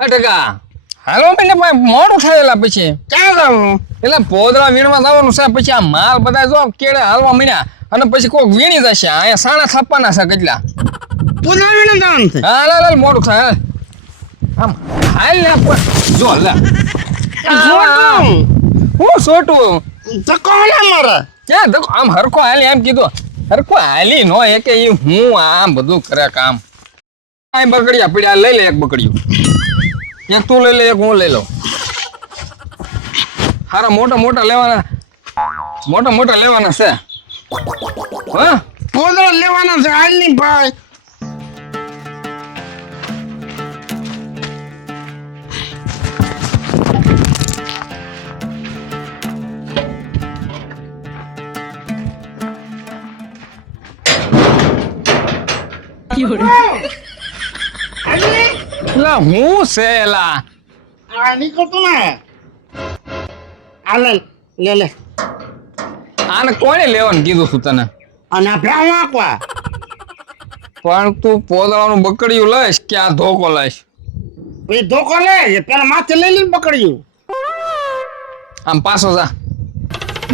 ટકા હાલો એટલે મોડું થયેલા પછી ક્યાં જવું? એટલે પોદળા વીણવા જવાનું છે પછી આ માલ બધા જો કેળે હાલવા મીડ્યા અને પછી કોક વીણી જશે અહીંયા સાણા થાપવાના છે કેટલા પુનાવીને જવાનું છે. હા લાલ મોડું થાય આમ હાલ ને જો લે જોતું. હું છોટું ધક્કો ના મારે. ક્યાં દેખો આમ હરખો હાલી એમ કીધું હરખો હાલી નો એ કે ઈ હું આમ બધું કરે કામ આ બકડિયા પડ્યા લઈ લે એક બકડિયું એક તું લઈ લે એક હું લઈ લઉં હારા મોટા મોટા લેવાના છે હા પોદળો લેવાના છે હાલની ભાઈ. લા હું છે લા આ નીકળતું ને આ લે લે લે આને કોણે લેવાનું કીધું છું તને અને આ ભ્યા વાંકવા પણ તું પોદળાનું બકડિયું લઈશ કે આ ધોકો લઈશ પછી ધોકો લે પેલા માથે લઈ લઈને પકડ્યું. આમ પાછો જા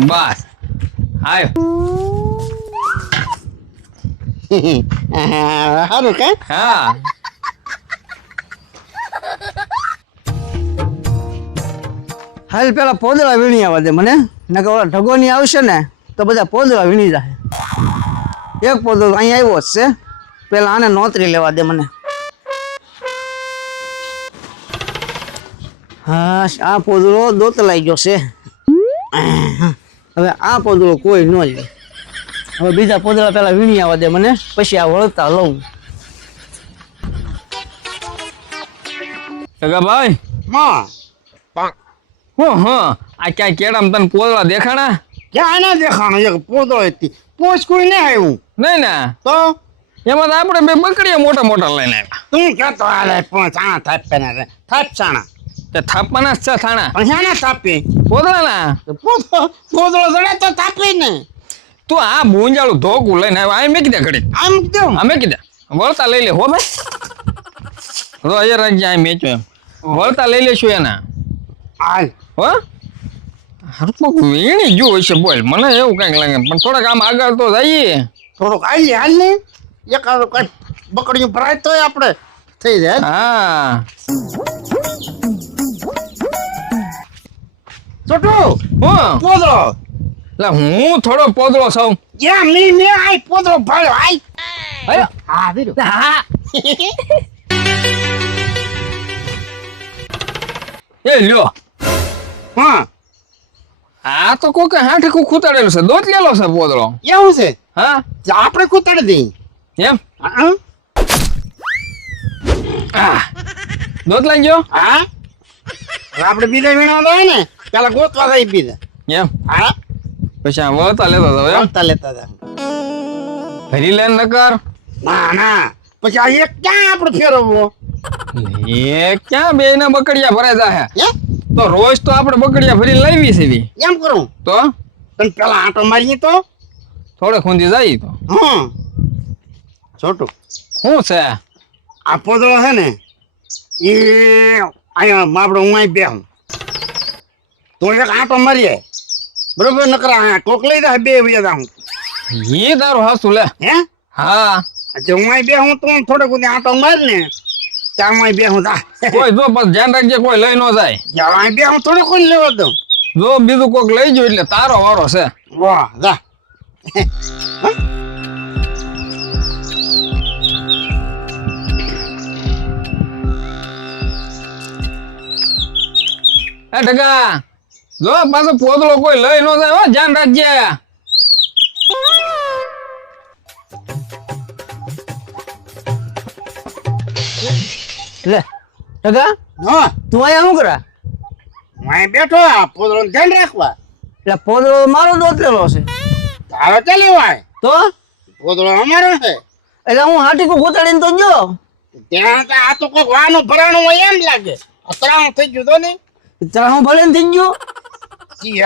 બસ આય સારું કે હા હાલ પેલા પોદળા વીણી આવવા દે મને નકર ઓલા ઢગોની આવશે ને તો બધા પોદળા વીણી જાય. એક પોદળો અહીં આવ્યો જ છે પેલા આને નોતરી લેવા દે મને. હા આ પોદળો દોતલાઈ ગયો છે. હવે આ પોદળો કોઈ ન લે. હવે બીજા પોદળા પેલા વીણી આવવા દે મને પછી આ વળતા લઉં. ટકા ભાઈ માં હા આ ક્યાંય કેળામાં તને પોદળા દેખાણા ક્યાં ના દેખાણો એક પોદળો હતી પોચ કોઈ નહીં આવ્યું નહીં ને તો એમાં તો આપણે બે બકડીયા મોટા મોટા લઈને આવ્યા તું કહેતો હાલે પણ ચાણા થાપ પેના થાપ ચાણા તે થાપવાના જ છે થાણા પણ શાના થાપી પોદળાના પોદળો જડે તો થાપી ને તું આ ભૂંજાળું ધોકું લઈને આવ્યો આ મેકી દે ઘડી આમ કેમ આ મેકી દે વળતા લઈ લે હો ભાઈ તો અહીંયા રાખજે આ મેચો એમ વળતા લઈ લેશું એના હાલ હો હરપોક વીણી ગયું હશે બોલ મને એવું કંઈક લાગે પણ થોડાક આમ આગળ તો જઈએ થોડુંક હાલ હાલ ને એક કઈ બકડીયું ભરાય તોય આપણે થઈ જાય હા છોટું હું પોદળો એટલે હું થોડો પોદળો છું યા મી મે આઈ પોદળો ભાળ્યો આઈ અરે હા વીરો હા એ લ્યો હા આ તો કોકે હાઠે કોક ખૂતાડેલું છે દોત લેલો છે પોદળો એવું છે હા આપણે કૂતાડી દઈ એમ હા દોત લઈ ગયો હા આપણે બીજા વીણા હોય ને પેલા ગોતવા થઈ બીજા એમ હા પછી આ વળતા લેતો હતો એમ લેતા લેતા હતા ફરી લે નકર ના ના પછી આ એક ક્યાં આપણે ફેરવવો એ ક્યાં બે ના બકડિયા ભરાય જાય હે તો રોજ તો આપણે બકડિયા ફરી લાવી છે એમ કરું તો તને પેલા આંટો મારીએ તો થોડે ખૂંદી જાય તો હા છોટું શું છે આ પોદળો છે ને એ અહીંયા માપડો હું અહીં બેહું તું એક આંટો મારીએ બરોબર નકરા કોક લઈ જાય બે વૈયા જાઉં એ તારું હાસું લે હે હા જો હું અહીં બેહું તો થોડોક સુધી આંટો મારી ને ત્યાં હું અહીં બેહું તા કોઈ જો બસ ધ્યાન રાખજે કોઈ લઈ ન જાય જ્યાં અહીં બેહું થોડો કોઈ લેવા દઉં જો બીજું કોક લઈ ગયો એટલે તારો વારો છે વાહ જા એ ટકા જો પાછો પોદળો કોઈ લઈ ન જાય હો ધ્યાન રાખજે લે ટકા હા તું અહીંયા શું કરા? હું અહીં બેઠો આ પોદળો ધ્યાન રાખવા એટલે પોદળો મારો દોતલેલો છે તારો ચાલે વાય તો પોદળો અમારો છે એટલે હું હાટીકું ગોતાડીને તો ગયો. ત્યાં તો આ તો કોઈક વાનું ભરાણું હોય એમ લાગે અત્રાણું થઈ ગયું તો નહીં ત્યાં હું ભલે થઈ ગયો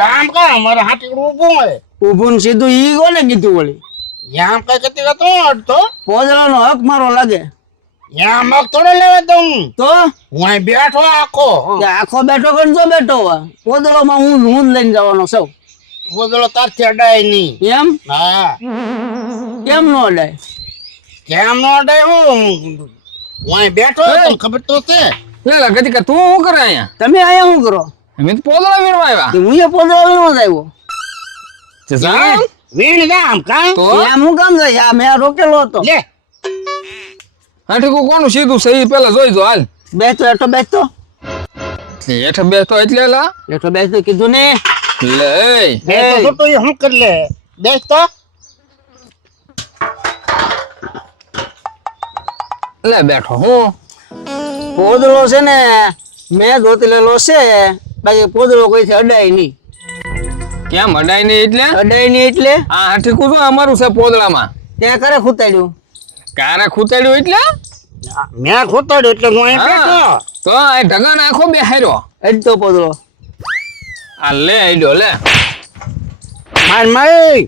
આમ કા અમારે હાથી ઊભું હોય ઊભું ને સીધું ઈ કોને કીધું વળી? આમ કઈ કતી તો અડતો પોદળાનો હક મારો લાગે. યા મગ થોડો લેવા દઉં તો હું અહીં બેઠો આખો કે આખો બેઠો કરજો બેઠો હોય પોદળોમાં હું લઈને જવાનો સૌ પોદળો તારથી અડાય નહીં એમ હા કેમ નો અડાય કેમ નો અડાય હું અહીં બેઠો તને ખબર તો છે લે લે ગતિકા તું શું કરે અહીંયા તમે અહીંયા શું કરો અમે તો પોદળા વીણવા આવ્યા કે હું એ પોદળો વીણવા જ આવ્યો તે જા. વીણ જામ કા તો એમ હું કામ જાય આ મેં રોકેલો હતો લે આ ઠીકું કોનું સીધું સહી પેલા જોઈ જો હાલ બેસતો એઠો બેસતો હેઠ બેસતો એટલે લા એઠો બેસતો કીધું ને લે બે તો છોટો એ હું કરી લે બેસ તો લે બેઠો હું પોદળો છે ને મેં ધોતી લેલો છે બાકી પોદળો કોઈથી અડાય નહીં કેમ અડાય નહીં એટલે અડાય નહીં એટલે આ ઠીકું શું અમારું છે પોદળામાં ત્યાં કરે ખૂતાડ્યું કારે ખૂતાડ્યું એટલે મેં ખોતાડ્યો એટલે હું અહીં બેઠો હા. તો આ ઢગા નાખો બે હાર્યો અડતો પોદળો આ લે આઈડો લે માર મારી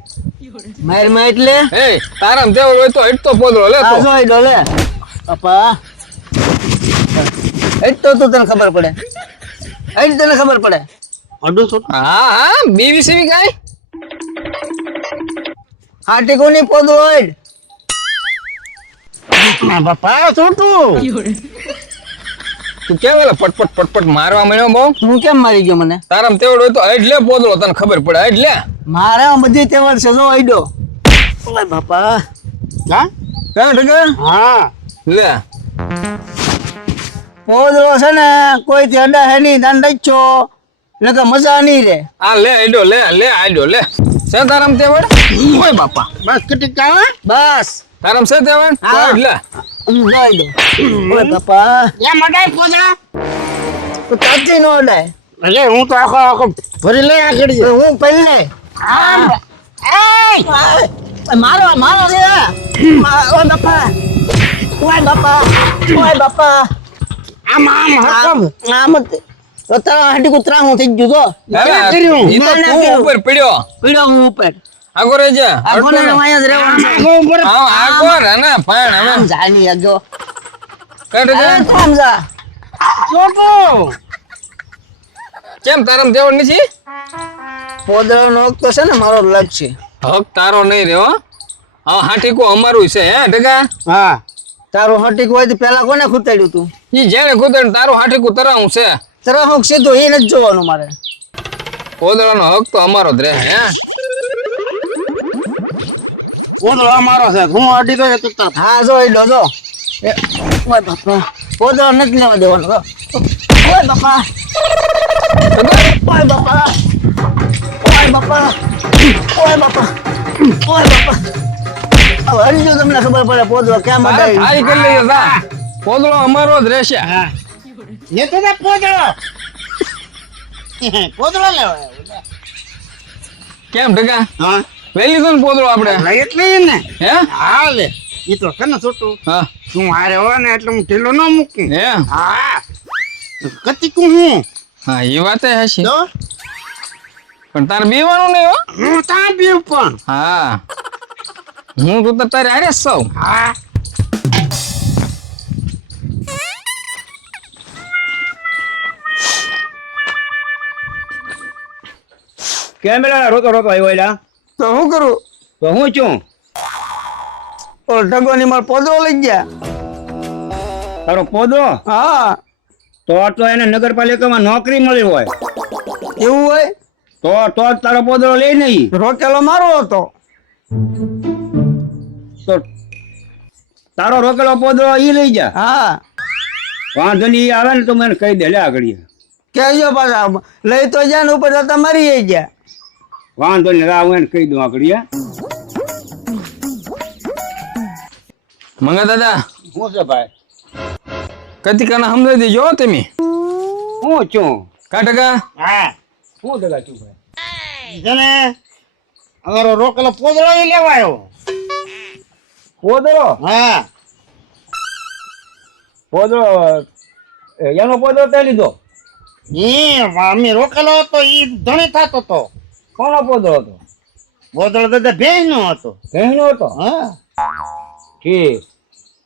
મારમાં એટલે એ તારામ તેવો હોય તો હેઠતો પોદળો લે આ તો જો અડો લે પપ્પા અડતો તો તને ખબર પડે અડ તને ખબર પડે અડું છોટું હા હા બીવીસી કાઈ હાટી કોની પોદળો અડ બાપા છોટું તું કેવેલા પટપટ પટપટ મારવા મળ્યો બહુ હું કેમ મારી ગયો મને તારામ તેવડ હોય તો હેઠ લે પોદળો તને ખબર પડે હેઠ લે મારે બધી તહેવાર છે જો અડો ઓય બાપા હા ક્યાં ઠગર હા લે પોદળો છે ને કોઈથી અડા હે નહીં દાંડ છો નકર મજા નહીં રે આ લે આઈડો લે લે આઈડો લે છે તારામ તેવડ ઓય બાપા બસ કટી કા બસ તારામ છે તેવડ તો હા. હેઠ લે હું ના અડો ઓય બાપા એમ અડાય પોદળા તો તાતી નો અડાય અરે હું તો આખો આખો ભરી લઈ આગળ તો હું પહેલે મારો મારો રે ઓય બાપા ઓય બાપા ઓય બાપા આમ આમ હરકમ આમ તો તારા હાડી કુતરા હું થઈ ગયું તો ક્યાં કર્યું? ઈ તો ના, ના તું કર્યું. ઉપર પડ્યો પીડો હું ઉપર આગો રે જા આ કોને અહીંયા જ રહેવાનું છે આખો ઉપર આગો રે ના પણ હવે આમ જાની આગો કાઢ જા અરે થામ જા છોટું કેમ તારામ તેવડ નથી પોદળાનો હક તો છે ને મારો લગ છે હક તારો નહીં રે હો હા હાટીકો અમારું છે હે ઢગા હા તારો હટીક હોય તો પેલા કોને ખૂતાડ્યું તું ઈ જેને કુતર તારો હાટીકો તરાવું છે તરા હક સીધો એ નથી જોવાનું મારે પોદળાનો હક તો અમારો જ રહે હે પોદળો અમારો છે હું અડી તો એ તું તાર હા જો એ જો એ ઓય બાપા પોદળો નથી લેવા દેવાનો જો. ઓય બાપા ઓય બાપા ઓય બાપા ઓય બાપા ઓય બાપા હવે હરજો તમને ખબર પડે પોદળો ક્યાં તારે મટાય થાળી કરી લઈએ જા પોદળો અમારો જ રહેશે હા એ તો ના પોદળો પોદળો લેવા કેમ ઢગા હા લઈ લીધો ને પોદળો આપણે લઈ એટલે ને હે હા લે ઈ તો છે ને છોટું હા તું હારે હોય ને એટલે હું ઢીલો ન મૂકું હે હા કતીકું હું હા એ વાત હશે તો પણ તારે બીવાનું નહીં હો હું ત્યાં પીવું પણ હા હું તો તારે હારે જ સૌ હા કેમ બેલા રોતો રોતો આવ્યો એલા તો શું કરું તો હું છું ઓલો ઢગોની માર પોદળો લઈ ગયા તારો પોદો હા તો એને નગરપાલિકામાં નોકરી મળી હોય એવું હોય તો જ તારો પોદળો લઈ નહીં રોકેલો મારો હતો તો તારો રોકેલો પોદળો ઈ લઈ જા હા વાંધો નહીં ઈ આવે ને તો મને કહી દે લે આગળ કહેજો પાછા લઈ તો જાય ને ઉપર જતા મરી ગયા વાંધો નહીં હું એને કહી દઉં આગળ મંગા દાદા શું છે ભાઈ કતિકાના સમજાવી દેજો હો તમે હું છું કા ઢગા હા શું દગા છું ભાઈ છે ને અમારો રોકેલો પોદળો ઈ લેવાયો પોદળો હા પોદળો એનો પોદળો તે લીધો અમે રોકેલો હતો ઈ ધણી થતો હતો કોનો પોદળો હતો પોદળો દાદા ભેંસ નો હતો ભેંસનો હતો હા ઠીક